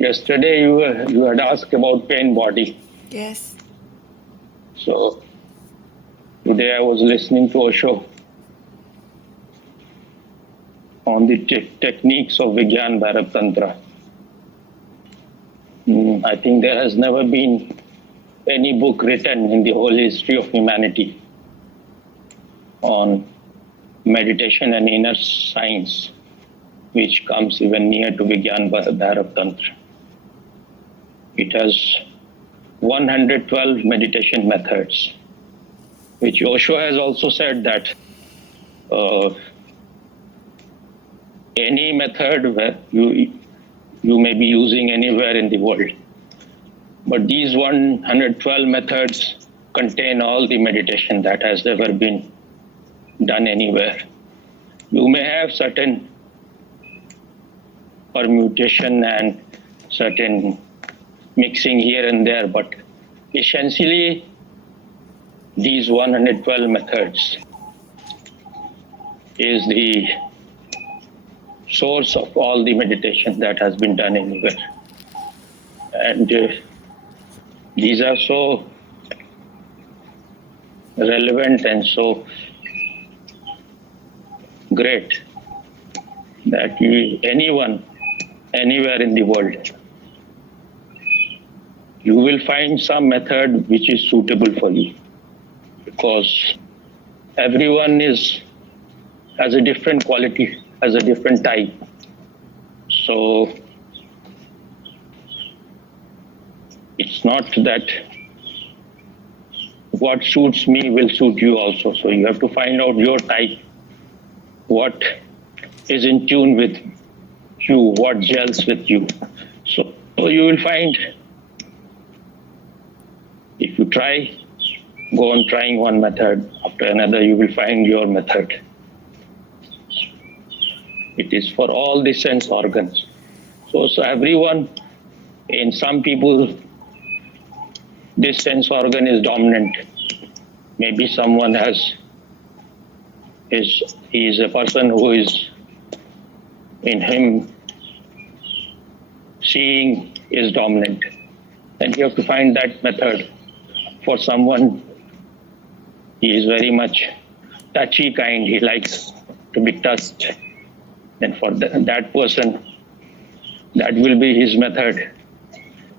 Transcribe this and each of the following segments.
Yesterday you had asked about pain body. Yes. So today I was listening to a show on the techniques of Vigyan Bharat Tantra. I think there has never been any book written in the whole history of humanity on meditation and inner science which comes even near to Vigyan Bharat Tantra. It has 112 meditation methods, which Osho has also said that any method where you may be using anywhere in the world. But these 112 methods contain all the meditation that has ever been done anywhere. You may have certain permutation and certain mixing here and there, but essentially these 112 methods is the source of all the meditation that has been done anywhere. And these are so relevant and so great that anyone, anywhere in the world, you will find some method which is suitable for you, because everyone has a different quality, has a different type. So it's not that what suits me will suit you also. So you have to find out your type, what is in tune with you, what gels with you. So you will find, if you go on trying one method after another, you will find your method. It is for all the sense organs. So everyone, in some people, this sense organ is dominant. Maybe someone he is a person who is, in him, seeing is dominant. Then you have to find that method. For someone, he is very much touchy kind, he likes to be touched. Then for that person, that will be his method.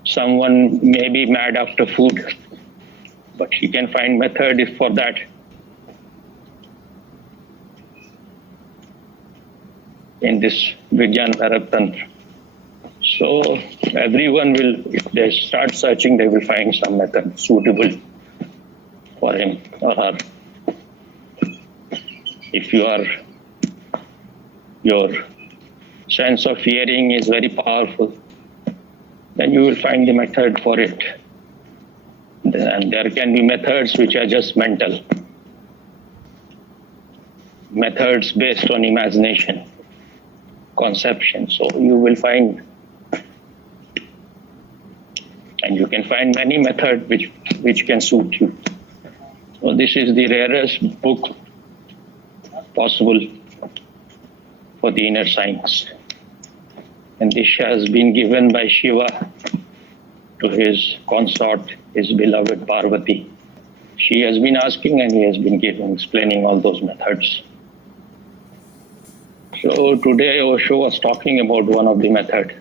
Someone may be mad after food, but he can find method for that. In this Vigyan Bharat Tantra. So everyone will, if they start searching, they will find some method suitable for him or her. If your sense of hearing is very powerful, then you will find the method for it. And there can be methods which are just mental, methods based on imagination, conception. So you will find, and you can find many methods which can suit you. So this is the rarest book possible for the inner science. And this has been given by Shiva to his consort, his beloved Parvati. She has been asking and he has been explaining all those methods. So today Osho was talking about one of the methods.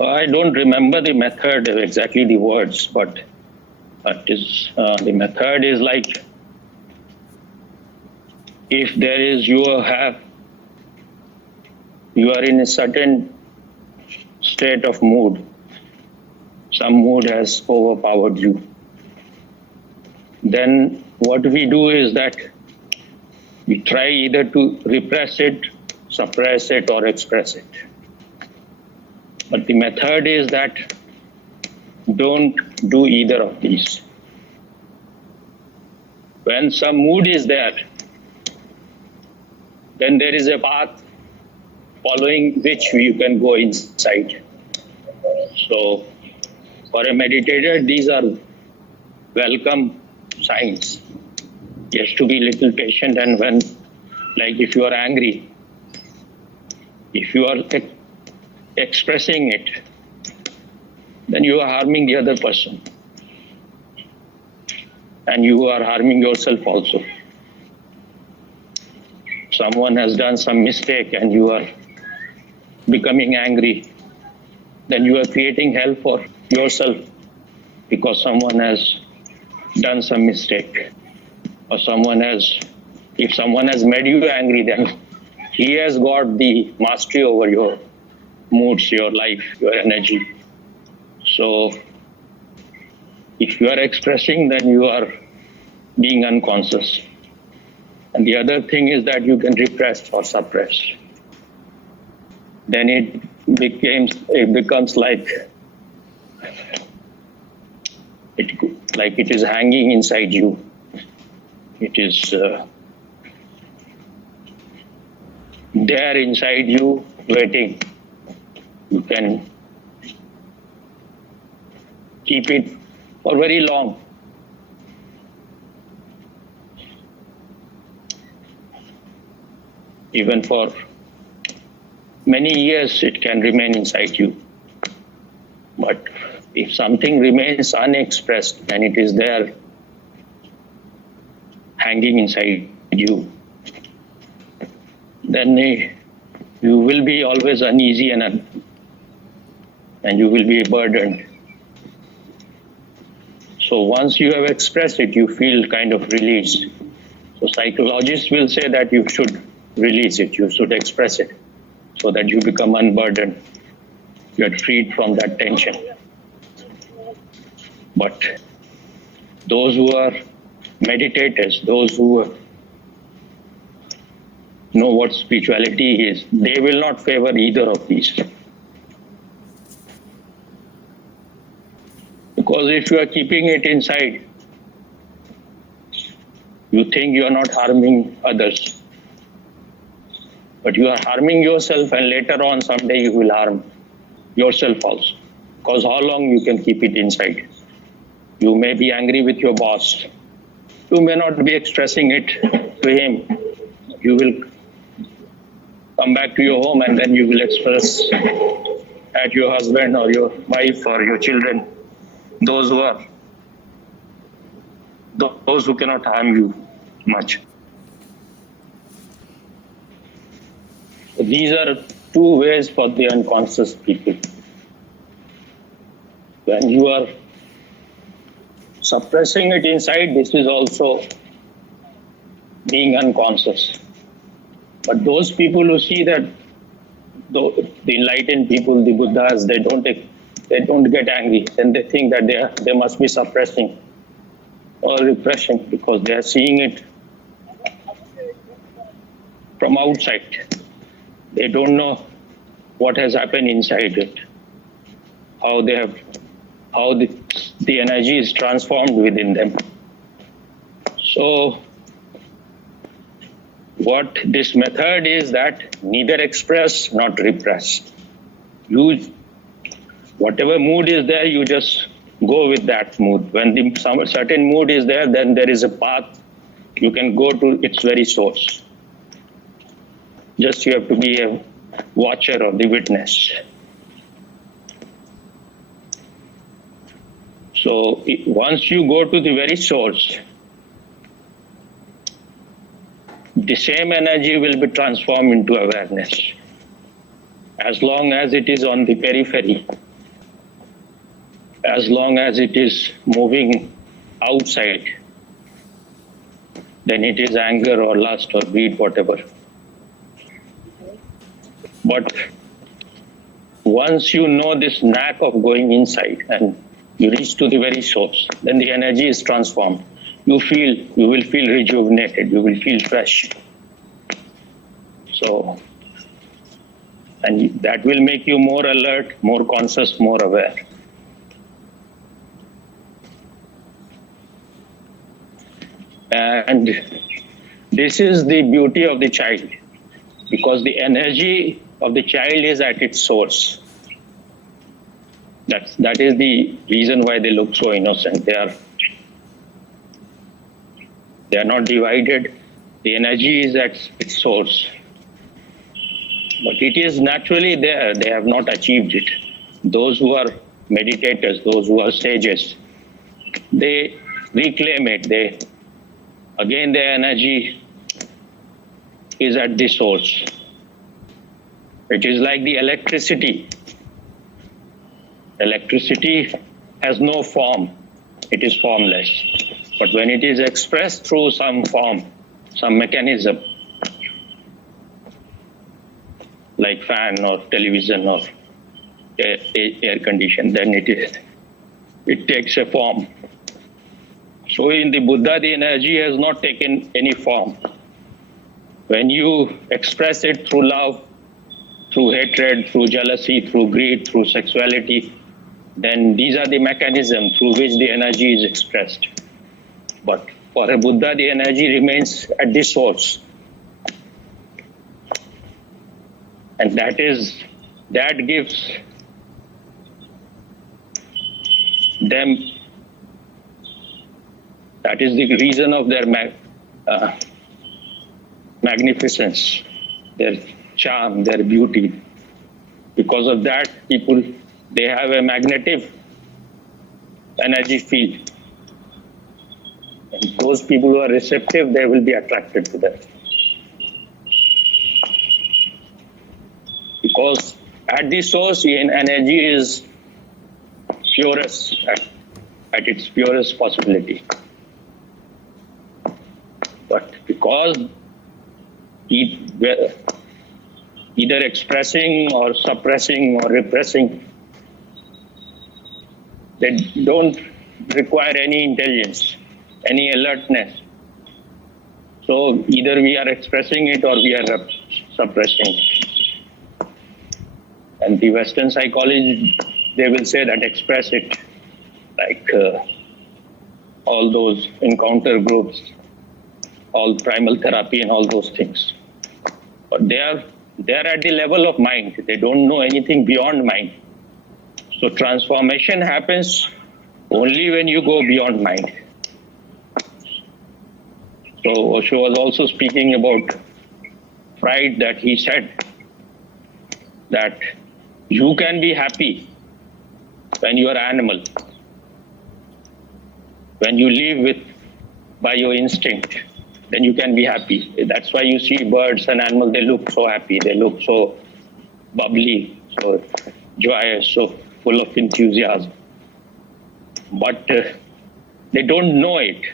I don't remember the method, exactly the words, but the method is like, if there is, you are in a certain state of mood, some mood has overpowered you, then what we do is that we try either to repress it, suppress it, or express it. But the method is that don't do either of these. When some mood is there, then there is a path following which you can go inside. So for a meditator, these are welcome signs. He has to be a little patient, and when, like if you are angry, If you are expressing it, then you are harming the other person. And you are harming yourself also. Someone has done some mistake and you are becoming angry, then you are creating hell for yourself because someone has done some mistake. Or if someone has made you angry, then he has got the mastery over your moods, your life, your energy. So if you are expressing, then you are being unconscious. And the other thing is that you can repress or suppress. Then it becomes like it is hanging inside you. It is there inside you, waiting. You can keep it for very long. Even for many years, it can remain inside you. But if something remains unexpressed, then it is there hanging inside you. Then you will be always uneasy and you will be burdened. So once you have expressed it, you feel kind of released. So psychologists will say that you should release it, you should express it, so that you become unburdened. You are freed from that tension. But those who are meditators, those who know what spirituality is, they will not favor either of these. Because if you are keeping it inside, you think you are not harming others. But you are harming yourself, and later on, someday you will harm yourself also. Because how long you can keep it inside? You may be angry with your boss. You may not be expressing it to him. You will come back to your home and then you will express at your husband or your wife or your children, those who cannot harm you much. These are two ways for the unconscious people. When you are suppressing it inside, this is also being unconscious. But those people who see that the enlightened people, the Buddhas, they don't get angry, then they think that they must be suppressing or repression because they are seeing it from outside. They don't know what has happened inside it, how the energy is transformed within them. So what this method is that neither express not repress. Whatever mood is there, you just go with that mood. When some certain mood is there, then there is a path. You can go to its very source. Just you have to be a watcher or the witness. So once you go to the very source, the same energy will be transformed into awareness. As long as it is on the periphery, as long as it is moving outside, then it is anger or lust or greed, whatever. But once you know this knack of going inside and you reach to the very source, then the energy is transformed. You will feel rejuvenated, you will feel fresh. So, and that will make you more alert, more conscious, more aware. And this is the beauty of the child, because the energy of the child is at its source. That is the reason why they look so innocent. They are not divided. The energy is at its source. But it is naturally there. They have not achieved it. Those who are meditators, those who are sages, they reclaim it. Again, their energy is at the source. It is like the electricity. Electricity has no form. It is formless. But when it is expressed through some form, some mechanism, like fan or television or air condition, then it takes a form. So in the Buddha, the energy has not taken any form. When you express it through love, through hatred, through jealousy, through greed, through sexuality, then these are the mechanisms through which the energy is expressed. But for a Buddha, the energy remains at the source. And that gives them, that is the reason of their magnificence, their charm, their beauty. Because of that, people, they have a magnetic energy field. And those people who are receptive, they will be attracted to that. Because at the source, energy is purest, at its purest possibility. But because either expressing or suppressing or repressing, they don't require any intelligence, any alertness. So either we are expressing it or we are suppressing it. And the Western psychology, they will say that express it, like all those encounter groups, all primal therapy and all those things. But they are at the level of mind. They don't know anything beyond mind. So transformation happens only when you go beyond mind. So Osho was also speaking about Freud, that he said that you can be happy when you are animal, when you live by your instinct, then you can be happy. That's why you see birds and animals, they look so happy, they look so bubbly, so joyous, so full of enthusiasm. But they don't know it.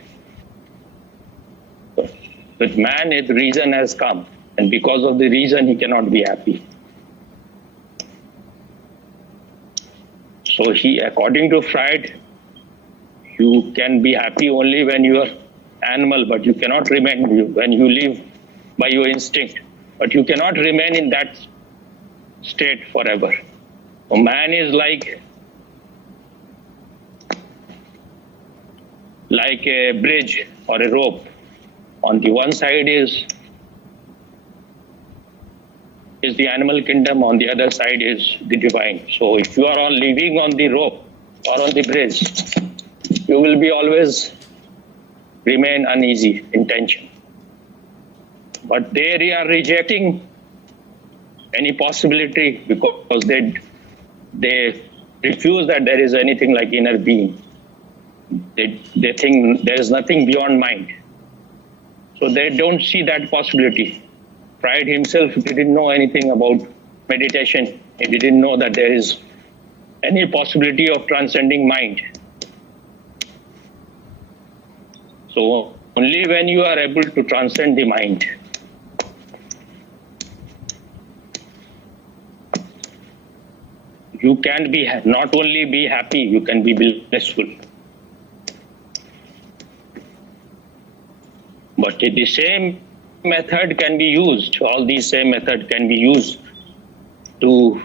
With man, his reason has come, and because of the reason, he cannot be happy. So according to Freud, you can be happy only when you are animal, but you cannot remain when you live by your instinct. But you cannot remain in that state forever. So man is like a bridge or a rope. On the one side is the animal kingdom, on the other side is the divine. So if you are living on the rope or on the bridge, you will be always remain uneasy in tension. But they are rejecting any possibility because they refuse that there is anything like inner being. They think there is nothing beyond mind. So they don't see that possibility. Freud himself didn't know anything about meditation. He didn't know that there is any possibility of transcending mind. So only when you are able to transcend the mind, you can be not only be happy, you can be blissful. But the same method can be used, all these same method can be used to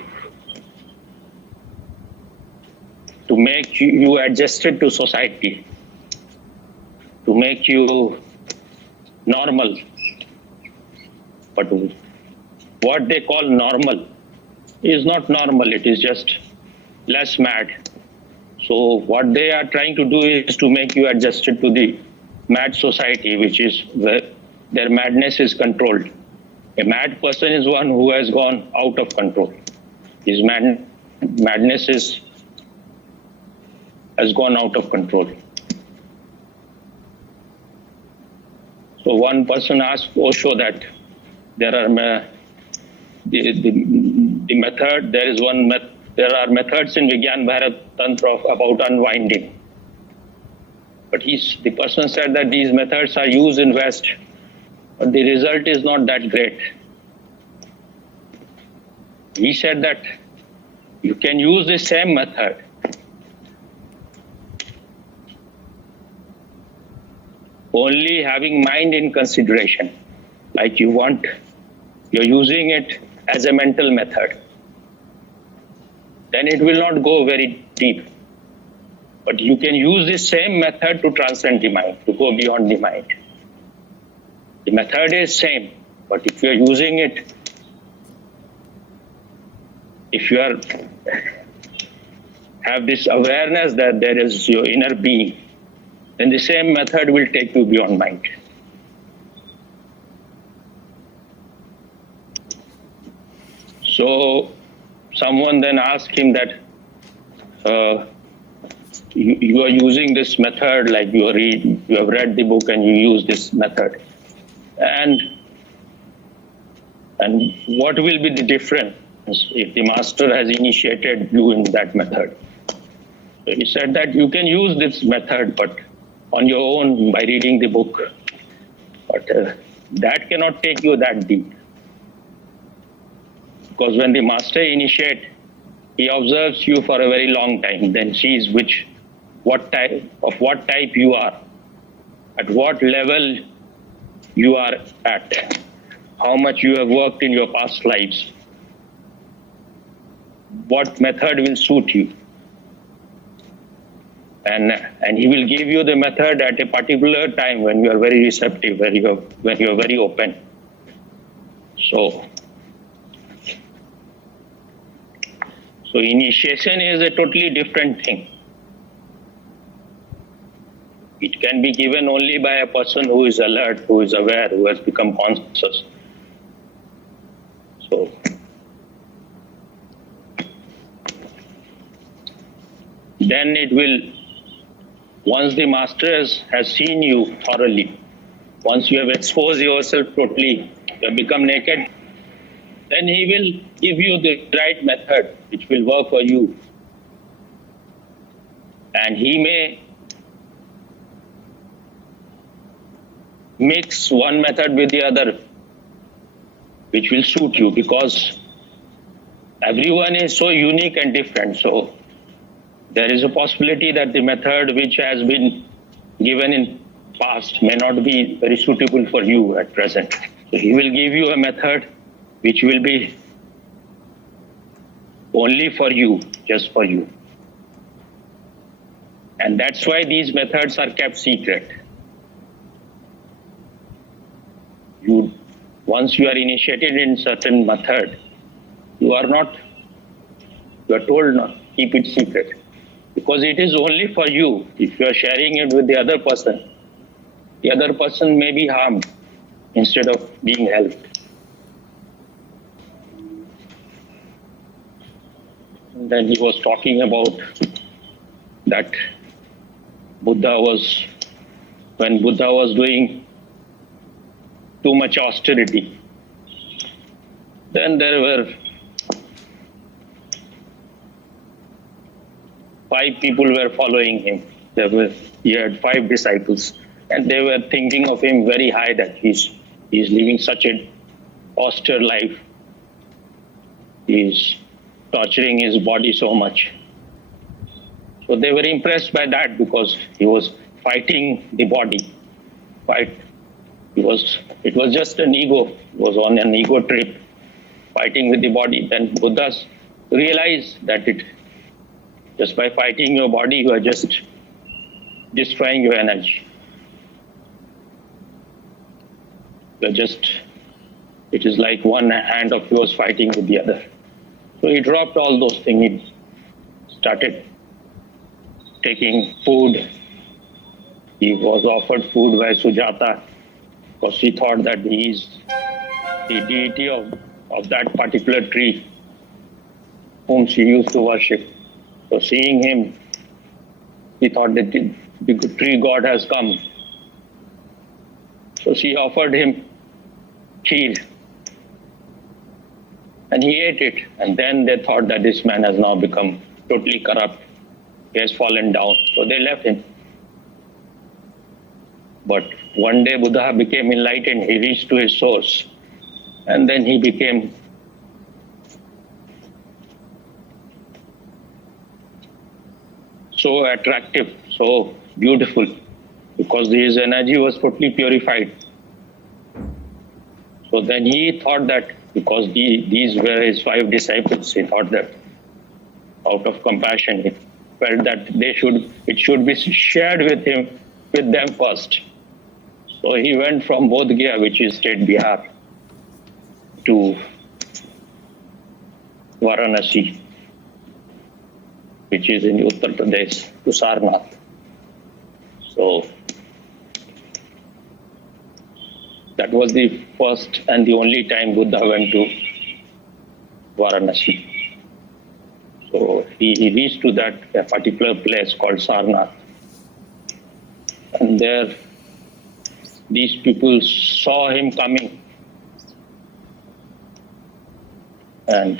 make you adjusted to society, to make you normal. But what they call normal is not normal, it is just less mad. So what they are trying to do is to make you adjusted to the mad society, which is where their madness is controlled A mad person is one who has gone out of control. His madness has gone out of control. So one person asked Osho that there are there are methods in Vigyan Bharat Tantra about unwinding. But the person said that these methods are used in West, but the result is not that great. He said that you can use the same method, only having mind in consideration. Like you're using it as a mental method. Then it will not go very deep. But you can use the same method to transcend the mind, to go beyond the mind. The method is same, but if you are using it, if you have this awareness that there is your inner being, then the same method will take you beyond mind. So someone then asked him that you are using this method, like you have read the book and you use this method, and what will be the difference if the master has initiated you in that method? So he said that you can use this method, but on your own by reading the book, but that cannot take you that deep. Because when the master initiates, he observes you for a very long time, then sees what type you are, at what level you are at, how much you have worked in your past lives, what method will suit you. And he will give you the method at a particular time when you are very receptive, when you are very open. So initiation is a totally different thing. It can be given only by a person who is alert, who is aware, who has become conscious. So then it will, once the master has seen you thoroughly, once you have exposed yourself totally, you have become naked, then he will give you the right method which will work for you. And he may mix one method with the other, which will suit you, because everyone is so unique and different. So there is a possibility that the method which has been given in past may not be very suitable for you at present. So he will give you a method which will be only for you, just for you. And that's why these methods are kept secret. Once you are initiated in certain method, you are told not, keep it secret. Because it is only for you. If you are sharing it with the other person may be harmed instead of being helped. And then he was talking about that when Buddha was doing too much austerity, then there were 5 people were following him. He had 5 disciples, and they were thinking of him very high, that he's living such an austere life. He's torturing his body so much. So they were impressed by that, because he was fighting the body. It was just an ego. He was on an ego trip, fighting with the body. Then Buddha realized that just by fighting your body, you are just destroying your energy. It is like one hand of yours fighting with the other. So he dropped all those things. He started taking food. He was offered food by Sujata, because he thought that he is the deity of that particular tree whom she used to worship. So seeing him, he thought that the tree god has come. So she offered him kheer. And he ate it. And then they thought that this man has now become totally corrupt. He has fallen down. So they left him. But one day Buddha became enlightened. He reached to his source. And then he became so attractive, so beautiful, because his energy was totally purified. So then he thought that, because these were his 5 disciples, he thought that out of compassion, he felt that it should be shared with them first. So he went from Bodh Gaya, which is state Bihar, to Varanasi, which is in Uttar Pradesh, to Sarnath. So that was the first and the only time Buddha went to Varanasi. So he reached to that particular place called Sarnath. And there, these people saw him coming. And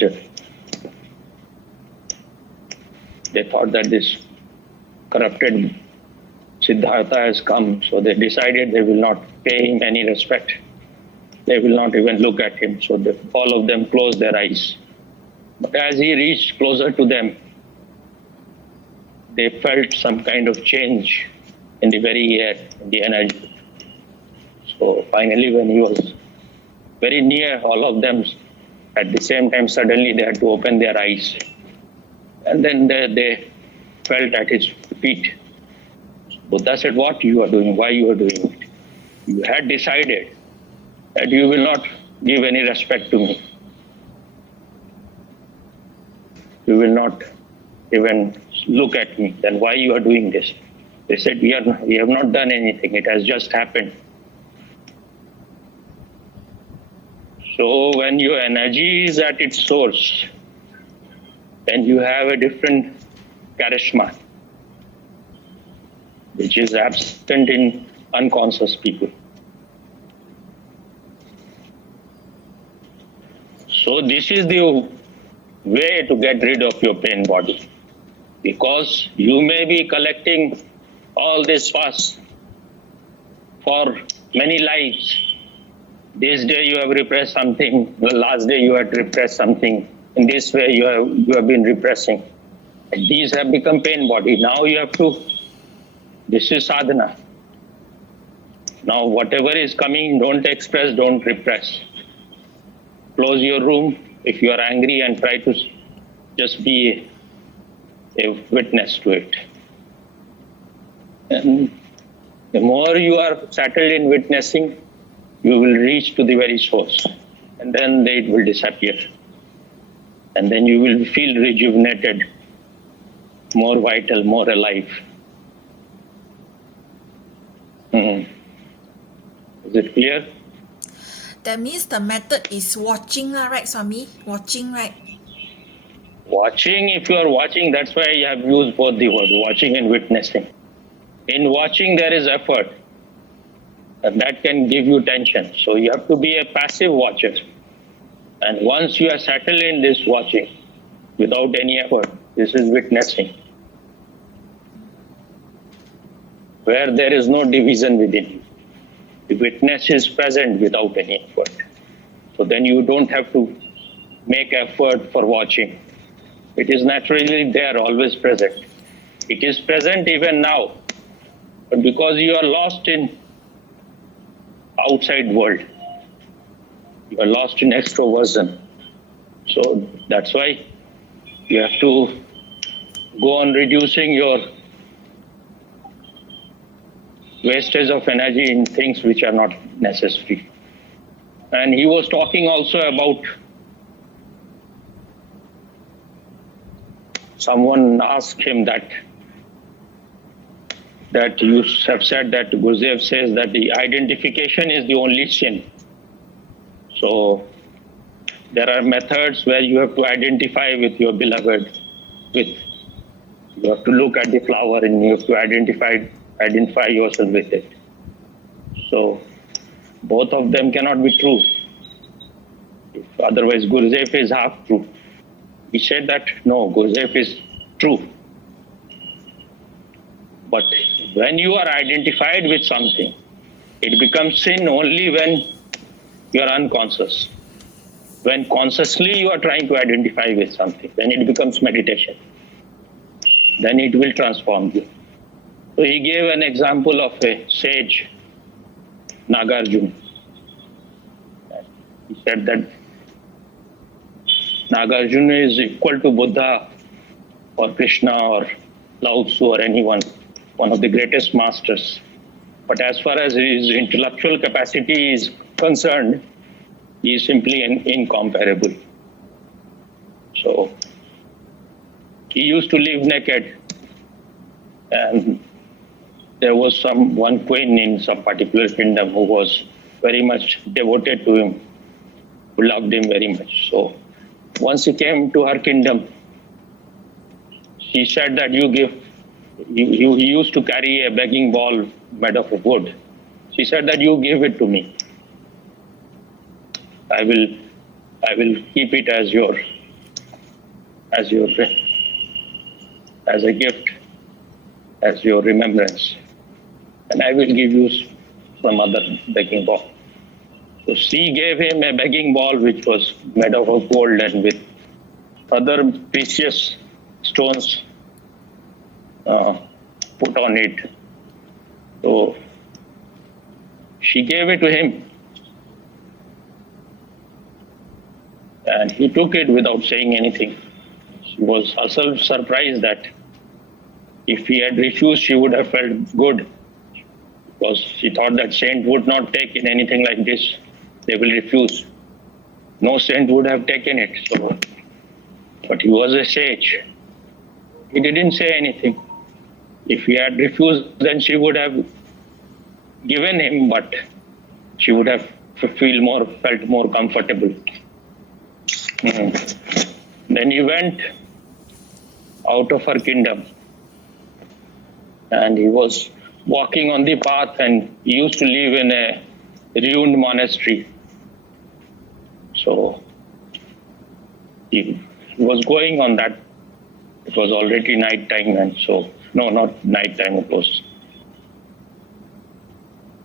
they thought that this corrupted Siddhartha has come, so they decided they will not pay him any respect. They will not even look at him. So all of them closed their eyes. But as he reached closer to them, they felt some kind of change in the very air, in the energy. So finally, when he was very near all of them, at the same time, suddenly they had to open their eyes. And then they felt at his feet. Buddha said, "What you are doing? Why you are doing it? You had decided that you will not give any respect to me. You will not even look at me. Then why you are doing this?" They said, we have not done anything. It has just happened. So when your energy is at its source, then you have a different charisma, which is absent in unconscious people. So this is the way to get rid of your pain body, because you may be collecting all this fuss for many lives. This day you have repressed something, the last day you had repressed something. In this way you have been repressing. And these have become pain body. Now you have to, this is sadhana. Now whatever is coming, don't express, don't repress. Close your room if you are angry and try to just be a witness to it. And the more you are settled in witnessing, you will reach to the very source, and then it will disappear. And then you will feel rejuvenated, more vital, more alive. Is it clear? That means the method is watching, right, Swami? Watching, right? Watching, if you are watching, that's why I have used both the words, watching and witnessing. In watching, there is effort. And that can give you tension. So you have to be a passive watcher. And once you are settled in this watching, without any effort, this is witnessing, where there is no division within you. The witness is present without any effort. So then you don't have to make effort for watching. It is naturally there, always present. It is present even now. But because you are lost in outside world, you are lost in extroversion. So that's why you have to go on reducing your wastage of energy in things which are not necessary. And he was talking also about, someone asked him that you have said that Gurudev says that the identification is the only sin. So there are methods where you have to identify with your beloved. You have to look at the flower and you have to identify yourself with it. So both of them cannot be true. Otherwise, Gurdjieff is half true. He said that no, Gurdjieff is true. But when you are identified with something, it becomes sin only when you are unconscious. When consciously you are trying to identify with something, then it becomes meditation. Then it will transform you. So he gave an example of a sage, Nagarjuna. He said that Nagarjuna is equal to Buddha or Krishna or Lao Tzu or anyone, one of the greatest masters. But as far as his intellectual capacity is concerned, he is simply incomparable. So he used to live naked, and there was one queen in some particular kingdom who was very much devoted to him, who loved him very much. So once he came to her kingdom, she said that he used to carry a begging bowl made of wood. She said that you give it to me. I will keep it as a gift, as your remembrance, and I will give you some other begging bowl. So she gave him a begging bowl which was made of gold and with other precious stones put on it. So she gave it to him, and he took it without saying anything. She was herself surprised that if he had refused, she would have felt good, because she thought that saint would not take in anything like this. They will refuse. No saint would have taken it. So, but he was a sage. He didn't say anything. If he had refused, then she would have given him, but she would have felt more comfortable. Then he went out of her kingdom, and he was walking on the path, and he used to live in a ruined monastery. So he was going on that. It was already night time, and so no, not night time. It was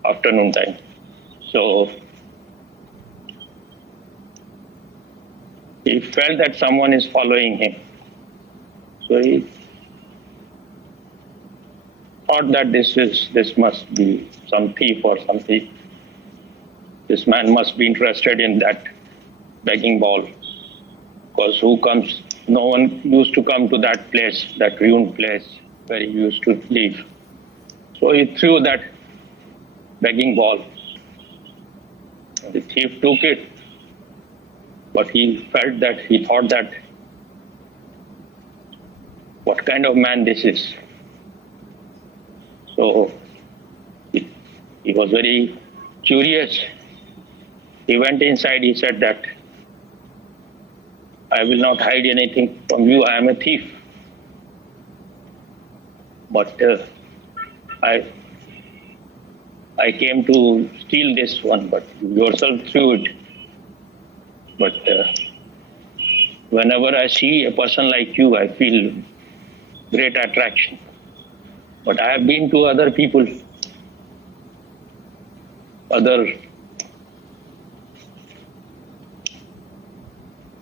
afternoon time. So he felt that someone is following him. So he thought that this must be some thief or something. This man must be interested in that begging bowl, because no one used to come to that place, that ruined place where he used to live. So he threw that begging bowl. The thief took it, but he thought that what kind of man this is. So he was very curious. He went inside. He said that I will not hide anything from you. I am a thief. But I came to steal this one, but you yourself threw it. But whenever I see a person like you, I feel great attraction. But I have been to other people, other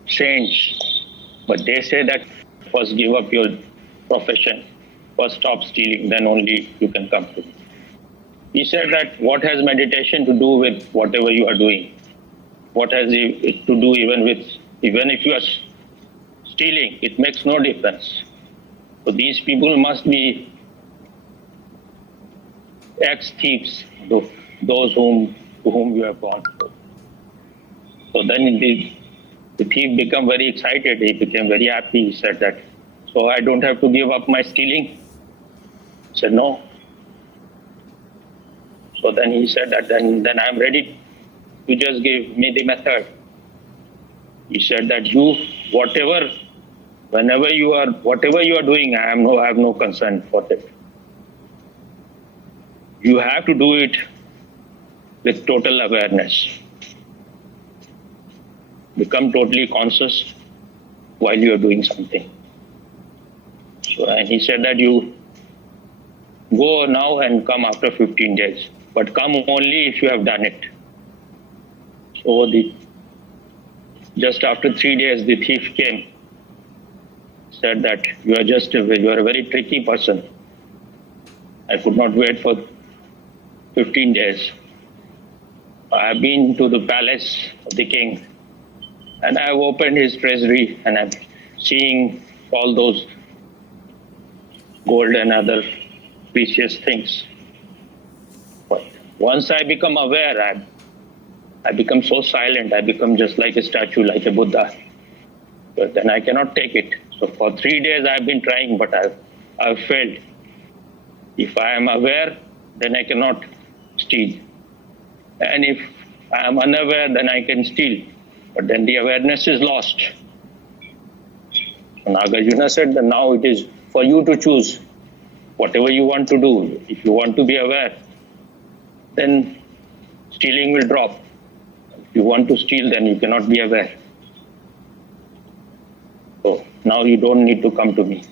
saints, but they say that first give up your profession, first stop stealing, then only you can come to me. He said that what has meditation to do with whatever you are doing? What has it to do even if you are stealing? It makes no difference. So these people must be ex-thieves, those to whom you have gone. So then the thief became very excited. He became very happy. He said that, so I don't have to give up my stealing? He said, no. So then he said that then I'm ready to just give me the method. He said that whatever you are doing, I have no concern for that. You have to do it with total awareness. Become totally conscious while you are doing something. So, and he said that you go now and come after 15 days, but come only if you have done it. So just after 3 days, the thief came, said that you are a very tricky person. I could not wait for 15 days. I have been to the palace of the king, and I have opened his treasury, and I'm seeing all those gold and other precious things. But once I become aware, I become so silent, I become just like a statue, like a Buddha. But then I cannot take it. So for 3 days I've been trying, but I've failed. If I am aware, then I cannot steal. And if I am unaware, then I can steal. But then the awareness is lost. So Nagarjuna said that now it is for you to choose whatever you want to do. If you want to be aware, then stealing will drop. If you want to steal, then you cannot be aware. So now you don't need to come to me.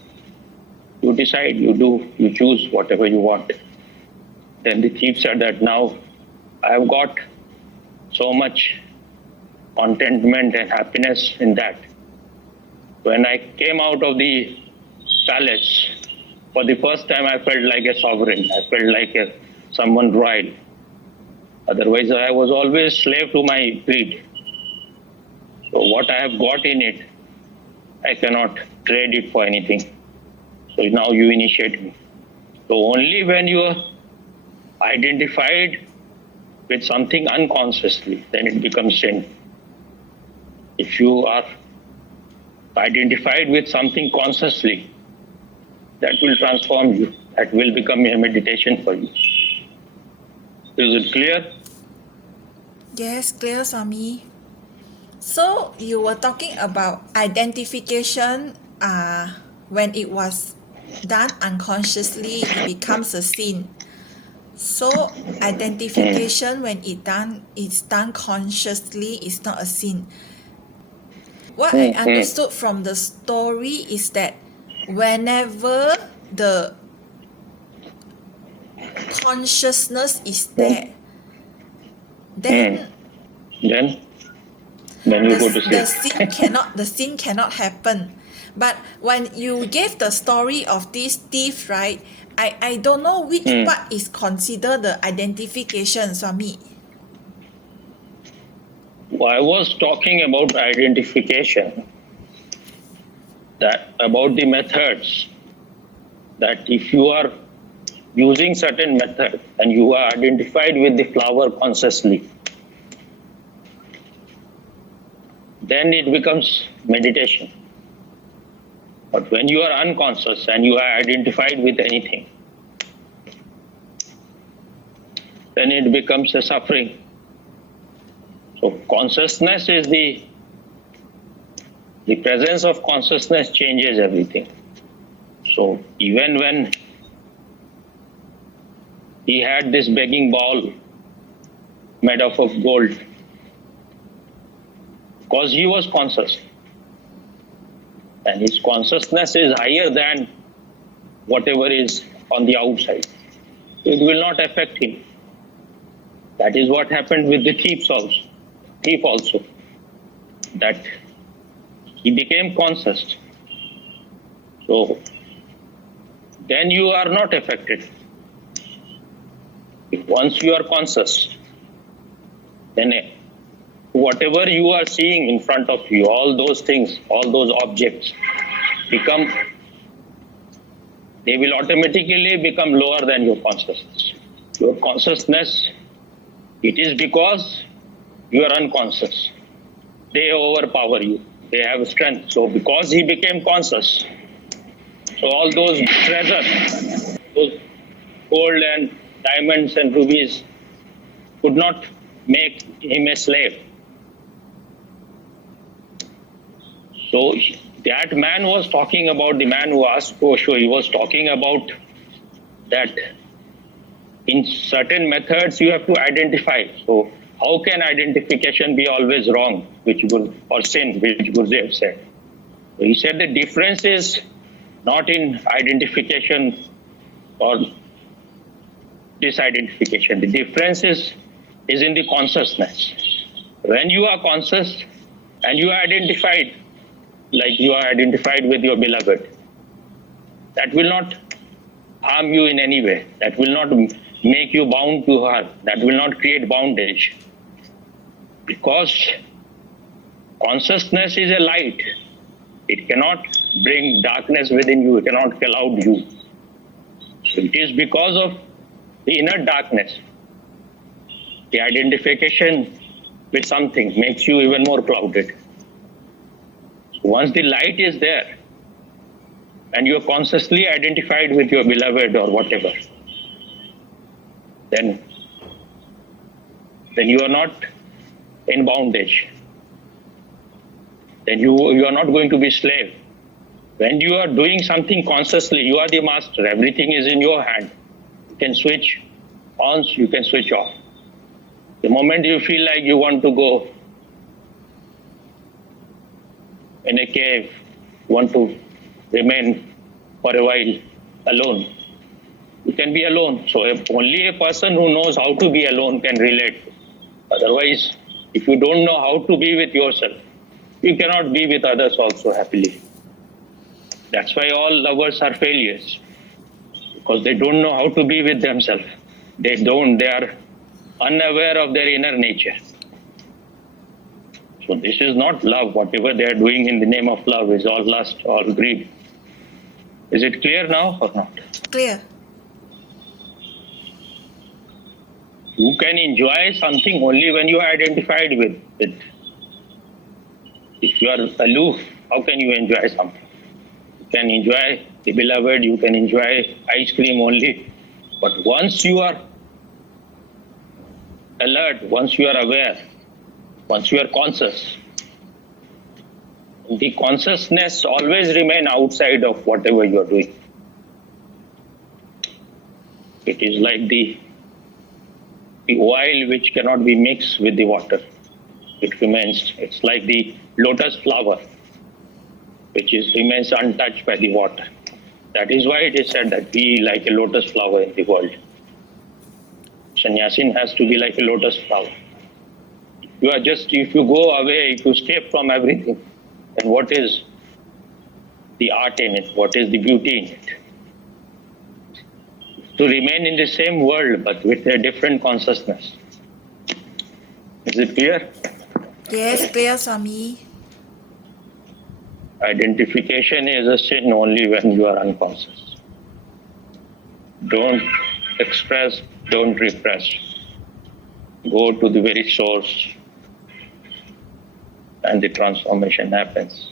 You decide, you choose whatever you want. Then the thief said that now I have got so much contentment and happiness in that. When I came out of the palace, for the first time I felt like a sovereign. I felt like someone royal. Otherwise I was always slave to my greed. So what I have got in it, I cannot trade it for anything. So now you initiate me. So only when you are identified with something unconsciously, then it becomes sin. If you are identified with something consciously, that will transform you. That will become a meditation for you. Is it clear? Yes, clear, Swami. So you were talking about identification. When it was done unconsciously, it becomes a sin. So identification when it's done consciously is not a sin. What I understood from the story is that whenever the consciousness is there, then you go to sleep. the sin cannot happen. But when you gave the story of this thief, right? I don't know which part is considered the identification, Swami. Well, I was talking about identification, that about the methods, that if you are using certain method and you are identified with the flower consciously, then it becomes meditation. But when you are unconscious and you are identified with anything, then it becomes a suffering. So consciousness is the presence of consciousness changes everything. So even when he had this begging bowl made up of gold, because he was conscious, and his consciousness is higher than whatever is on the outside, it will not affect him. That is what happened with the thief also, that he became conscious. So then you are not affected. If once you are conscious, then whatever you are seeing in front of you, all those things, all those objects they will automatically become lower than your consciousness. Your consciousness, it is because you are unconscious. They overpower you. They have strength. So because he became conscious, so all those treasures, those gold and diamonds and rubies could not make him a slave. So that man was talking about, the man who asked Osho, he was talking about that in certain methods you have to identify. So how can identification be always wrong, or sin, which Gurudev said? So he said the difference is not in identification or disidentification. The difference is in the consciousness. When you are conscious and you are identified, like you are identified with your beloved, that will not harm you in any way. That will not make you bound to her. That will not create bondage. Because consciousness is a light. It cannot bring darkness within you. It cannot cloud you. So it is because of the inner darkness. The identification with something makes you even more clouded. Once the light is there, and you are consciously identified with your beloved or whatever, then you are not in bondage. Then you are not going to be slave. When you are doing something consciously, you are the master. Everything is in your hand. You can switch on, you can switch off. The moment you feel like you want to go in a cave, want to remain for a while alone, you can be alone. So only a person who knows how to be alone can relate. Otherwise, if you don't know how to be with yourself, you cannot be with others also happily. That's why all lovers are failures, because they don't know how to be with themselves. They are unaware of their inner nature. So this is not love. Whatever they are doing in the name of love is all lust, all greed. Is it clear now or not? Clear. You can enjoy something only when you are identified with it. If you are aloof, how can you enjoy something? You can enjoy the beloved, you can enjoy ice cream only. But once you are alert, once you are aware, once you are conscious, the consciousness always remain outside of whatever you are doing. It is like the oil which cannot be mixed with the water. It remains, it's like the lotus flower, which remains untouched by the water. That is why it is said that be like a lotus flower in the world. Sannyasin has to be like a lotus flower. If you go away, if you escape from everything, then what is the art in it? What is the beauty in it? To remain in the same world but with a different consciousness. Is it clear? Yes, clear, Swami. Identification is a sin only when you are unconscious. Don't express, don't repress. Go to the very source and the transformation happens.